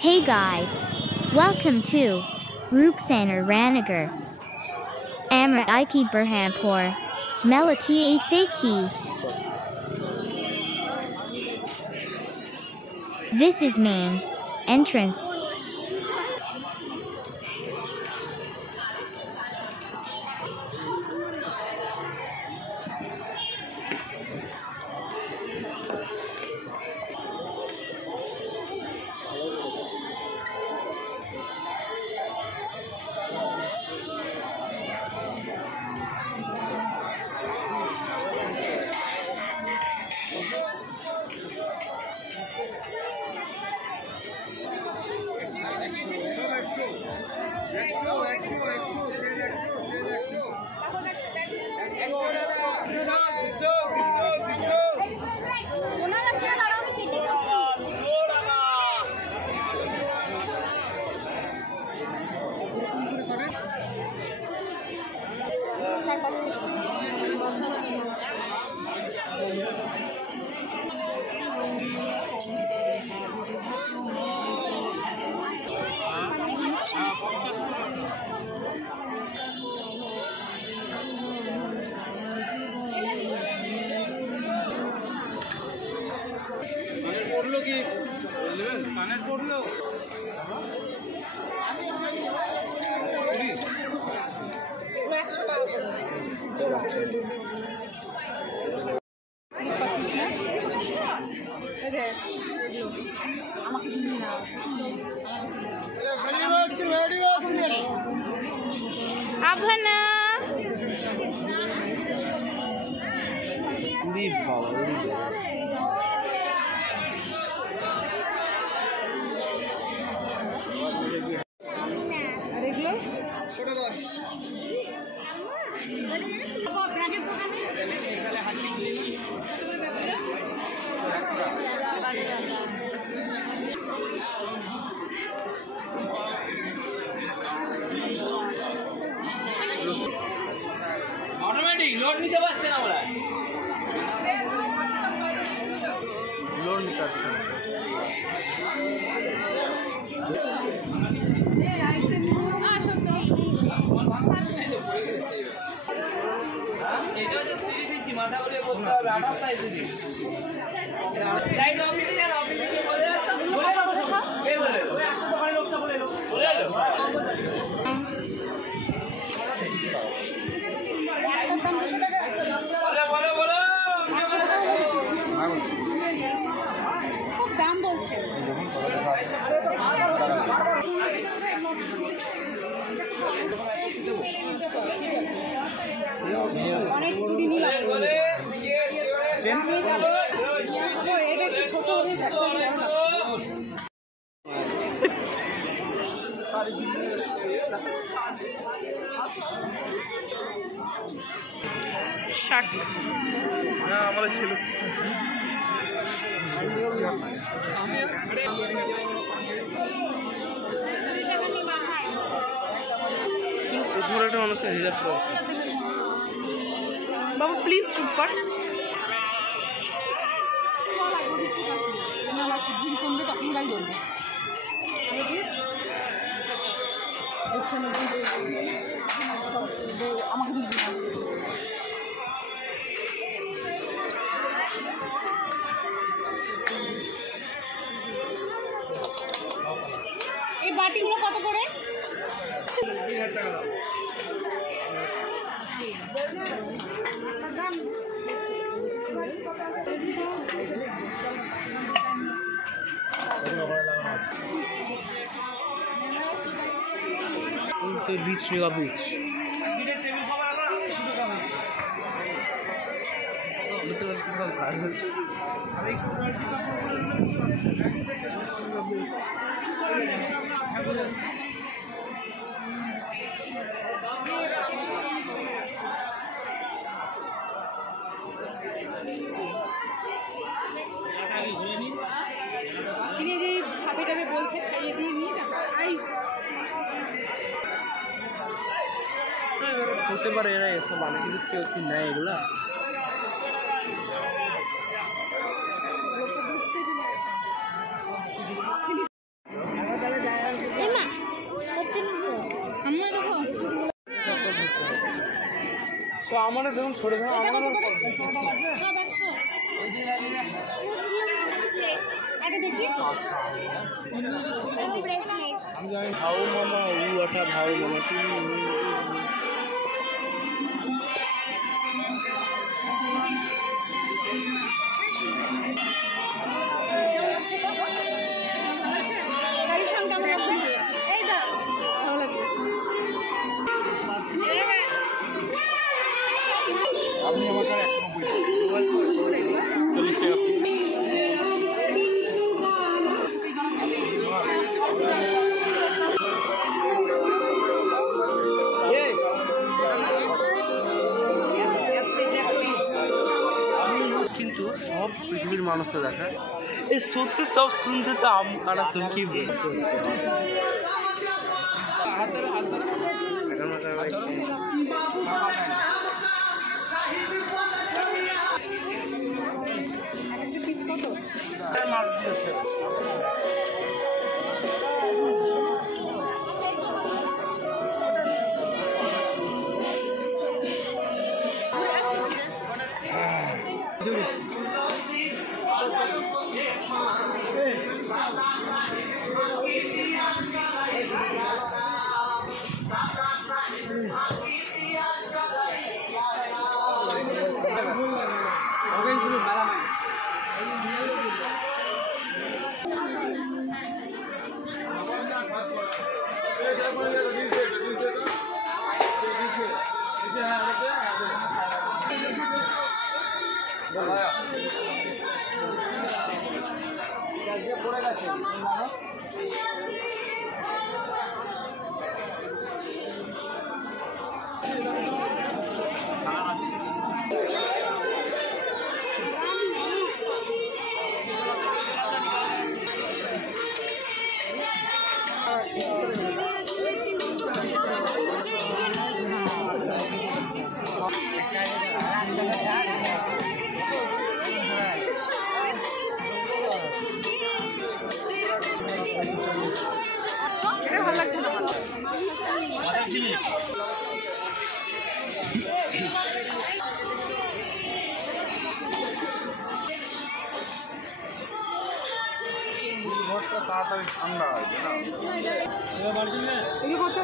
Hey guys, welcome to Ruksanar Rannaghar. Amra Iki Berhampore, MELA2022. This is main entrance. Paneer porlo. Automatic load নিতে পারছে না ওরা load নিতে পারছে না আসো তো এটা তো 30 ইঞ্চি মাথা করে করতে হবে 28 সাইজ দিই লাইট অফ করে দেন অফ করে বলে যাচ্ছে বলে বাবা কে বলে দোকানে লোকটা বলে দাম বলছে অনেক চুরি নিলাম এটা একটু ছোট হবে শার্ট হ্যাঁ আমাদের ছিল একটা মানুষের হিজাব বাবু প্লিজ চুপ কর তখন গাই ধরবো আমাকে এই বাটিগুলো কত করে बीच निगा बीच बोलছে খাইয়ে দিয়ে নি হতে পারে এরা এসব বানায় কিন্তু কেউ কি নেয় এগুলা তো আমাদের ধরুন ছোট ধরুন আমাদের ভাউ মামা উ ওঠা ভাউ মামা আপনি আমার 140 টাকা পিস কিন্তু সব পৃথিবীর মানুষ তো দেখা এই সত্যি সব শুনছে তো আম কাটা চুমকি পড়ে গেছে তাড়াতাড়ি ঠান্ডা হয় কত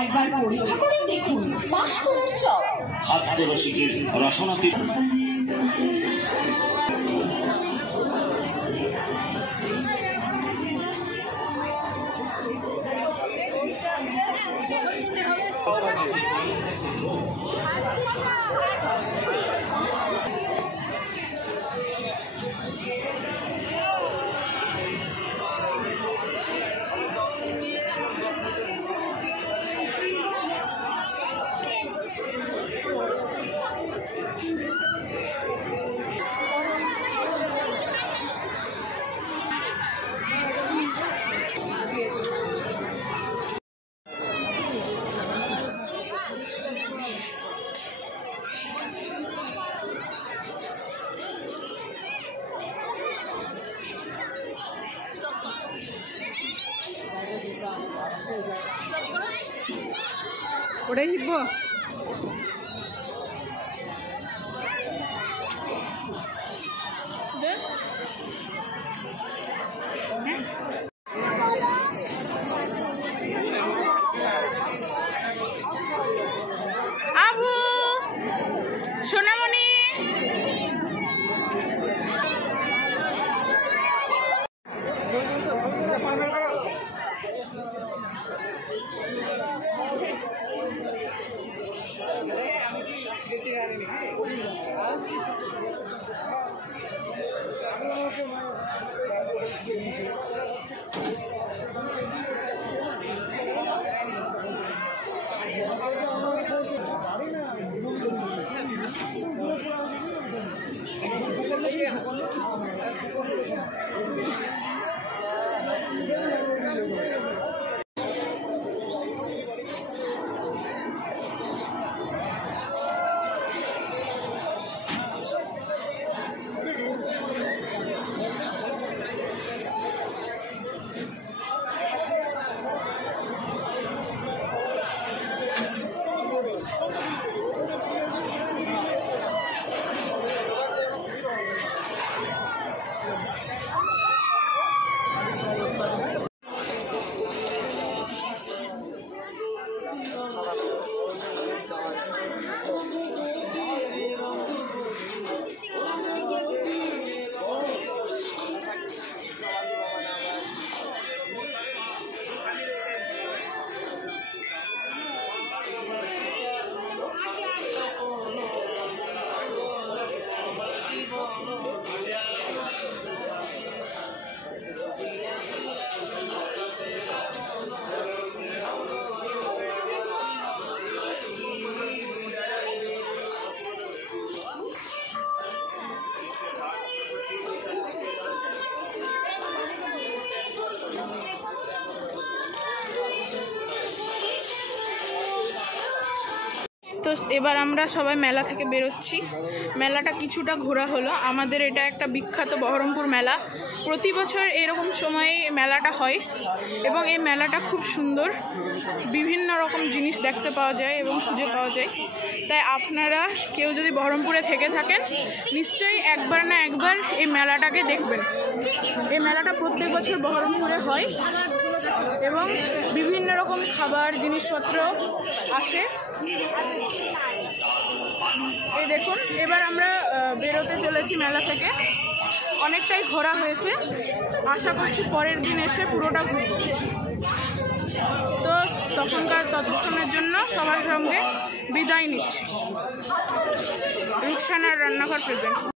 একবার পরীক্ষা করে দেখুন পাঁশকুড়ার চপ খাদ্য রসিকের রসনাতীত ওটাই লিখবো আবু সোনামণি তো এবার আমরা সবাই মেলা থেকে বেরোচ্ছি। মেলাটা কিছুটা ঘোরা হলো। আমাদের এটা একটা বিখ্যাত বহরমপুর মেলা, প্রতি বছর এরকম সময়ে মেলাটা হয় এবং এই মেলাটা খুব সুন্দর, বিভিন্ন রকম জিনিস দেখতে পাওয়া যায় এবং খুঁজে পাওয়া যায়। তাই আপনারা কেউ যদি বহরমপুরে থেকে থাকেন নিশ্চয়ই একবার না একবার এই মেলাটাকে দেখবেন। এই মেলাটা প্রত্যেক বছর বহরমপুরে হয় এবং বিভিন্ন রকম খাবার জিনিসপত্র আসে। এই দেখুন, এবার আমরা বেরোতে চলেছি মেলা থেকে। অনেকটাই ঘোরা হয়েছে, আশা করছি পরের দিন এসে পুরোটা ঘুরব। তো ততক্ষণের জন্য সবার সঙ্গে বিদায় নিচ্ছি। রুকসানার রান্নাঘর প্রেজেন্টস।